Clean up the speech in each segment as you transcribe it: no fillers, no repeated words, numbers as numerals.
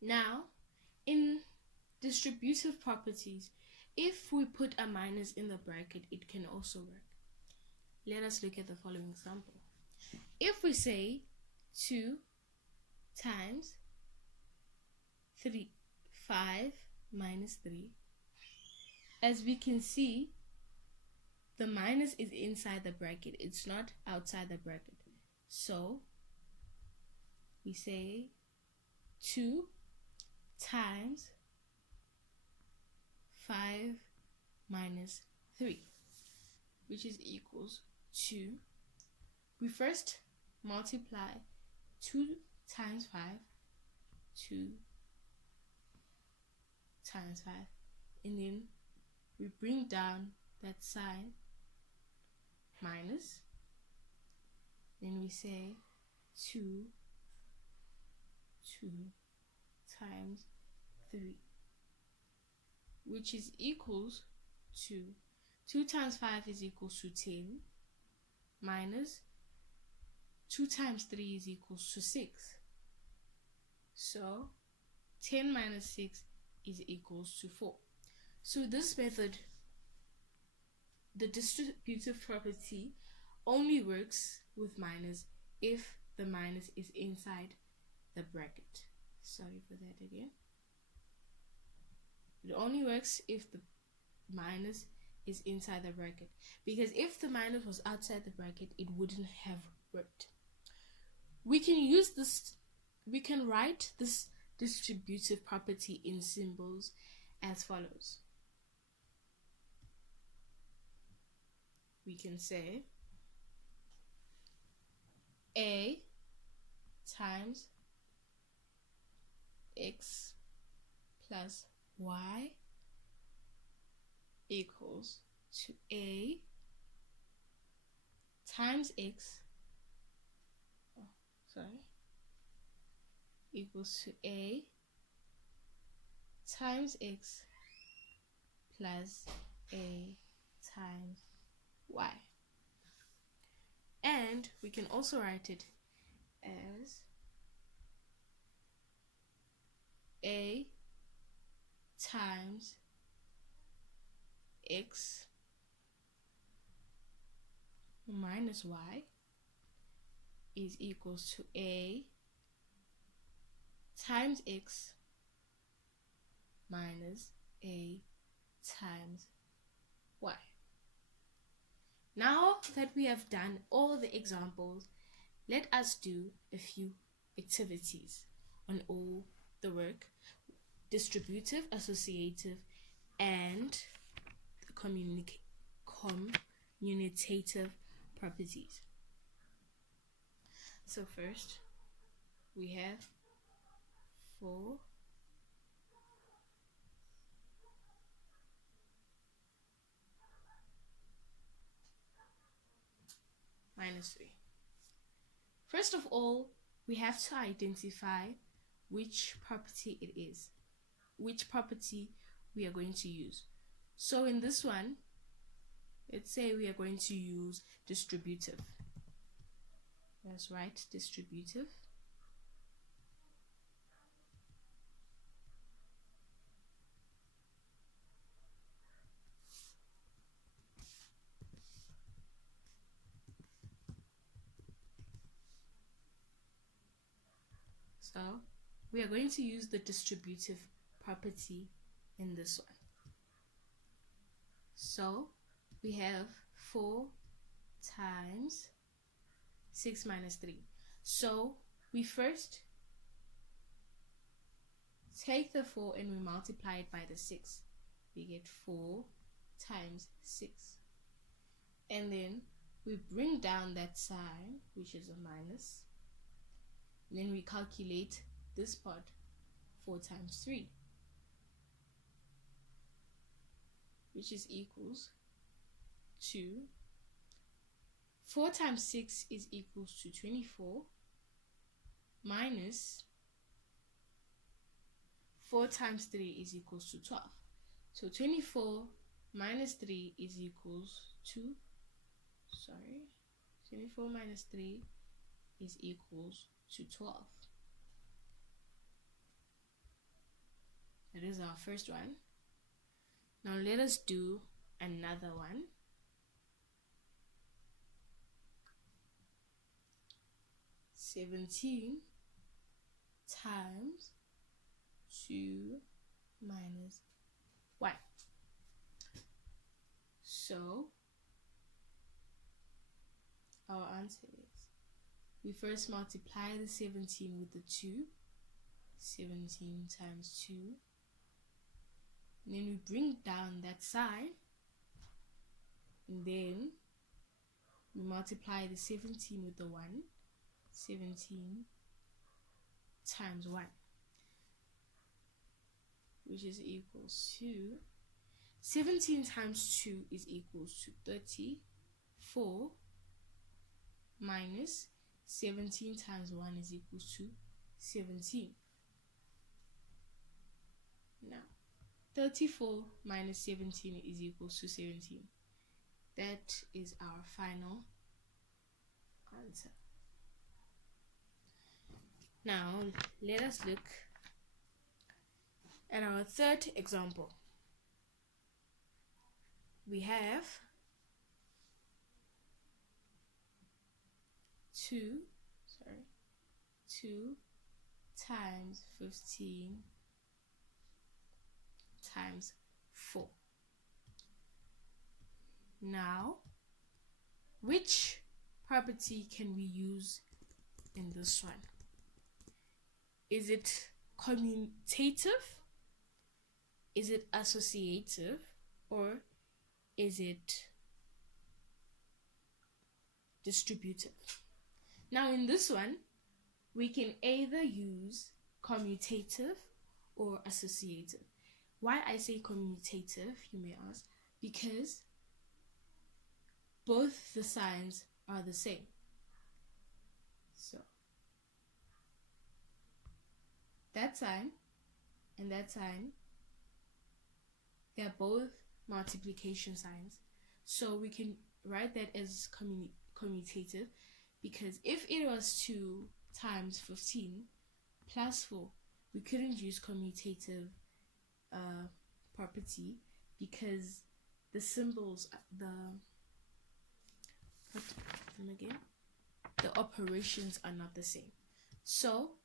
Now, in distributive properties, if we put a minus in the bracket, it can also work. Let us look at the following example. If we say 2 times 5 minus 3, as we can see, the minus is inside the bracket. It's not outside the bracket. So we say 2 times 5 minus 3, which is equals to, we first multiply 2 times 5, 2 times 5, and then we bring down that sign minus, then we say 2 times 3, which is equals to 2 times 5 is equals to 10, minus 2 times 3 is equals to 6. So 10 minus 6 is equals to 4. So this method, the distributive property, only works with minus if the minus is inside the bracket. Sorry for that again. It only works if the minus is inside the bracket, because if the minus was outside the bracket, it wouldn't have worked. We can write this distributive property in symbols as follows. We can say A times x plus y equals to A times x, equals to A times x plus A times y. And we can also write it as A times x minus y is equals to A times x minus A times y. Now that we have done all the examples, let us do a few activities on all the work: distributive, associative, and commutative properties. So first, we have 4 minus 3. First of all, we have to identify which property it is, which property we are going to use. So in this one, let's say we are going to use distributive. Let's write distributive. So we are going to use the distributive property in this one. So we have 4 times 6 minus 3. So we first take the 4 and we multiply it by the 6. We get 4 times 6. And then we bring down that sign, which is a minus. Then we calculate this part, 4 times 3, which is equals to 4 times 6 is equals to 24, minus 4 times 3 is equals to 12. So 24 minus 3 is equals to, 24 minus 3 is equals to 12. That is our first one. Now let us do another one. 17 times 2 minus 1. So our answer is, we first multiply the 17 with the 2. 17 times 2. And then we bring down that sign. And then we multiply the 17 with the 1. 17 times 1. Which is equals to 17 times 2 is equals to 34 minus 17 times 1 is equals to 17. Now 34 minus 17 is equals to 17. That is our final answer. Now let us look at our third example. We have 2 times 15 times 4. Now, which property can we use in this one? Is it commutative? Is it associative? Or is it distributive? Now in this one, we can either use commutative or associative. Why I say commutative, you may ask, because both the signs are the same. So that sign and that sign, they are both multiplication signs. So we can write that as commutative, because if it was 2 times 15 plus 4, we couldn't use commutative property because the symbols, the operations are not the same. So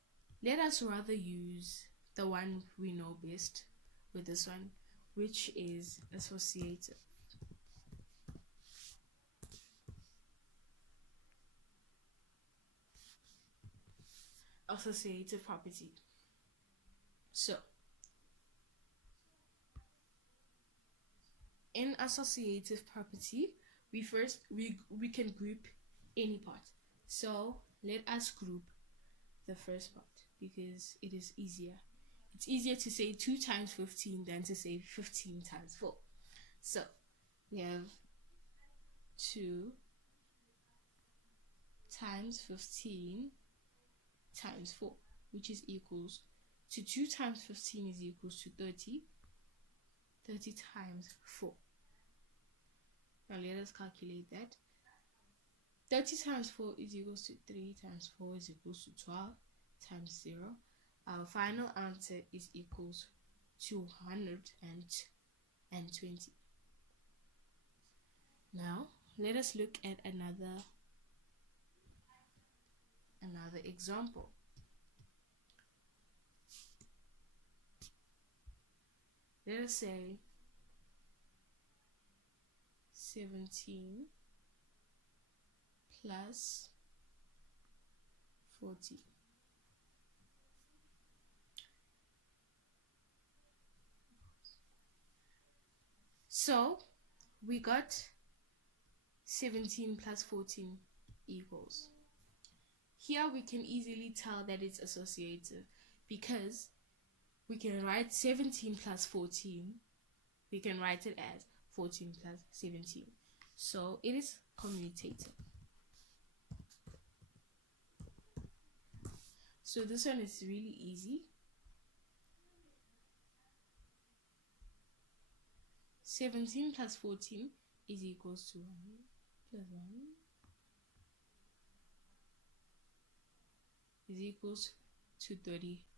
let us rather use the one we know best with this one, which is associative. Associative property. So in associative property, we can group any part. So let us group the first part because it is easier. It's easier to say 2 times 15 than to say 15 times 4. So we have 2 times 15 times 4, which is equals to 2 times 15 is equals to 30. 30 times 4. Now let us calculate that. 30 times 4 is equals to 3 times 4 is equals to 12 times 0. Our final answer is equals to 120. Now let us look at another example. Let us say 17 plus 40. So we got 17 plus 14 equals. Here we can easily tell that it's associative because we can write 17 plus 14. We can write it as 14 plus 17. So it is commutative. So this one is really easy. 17 plus 14 is equals to 1 plus 1 is equals to 34.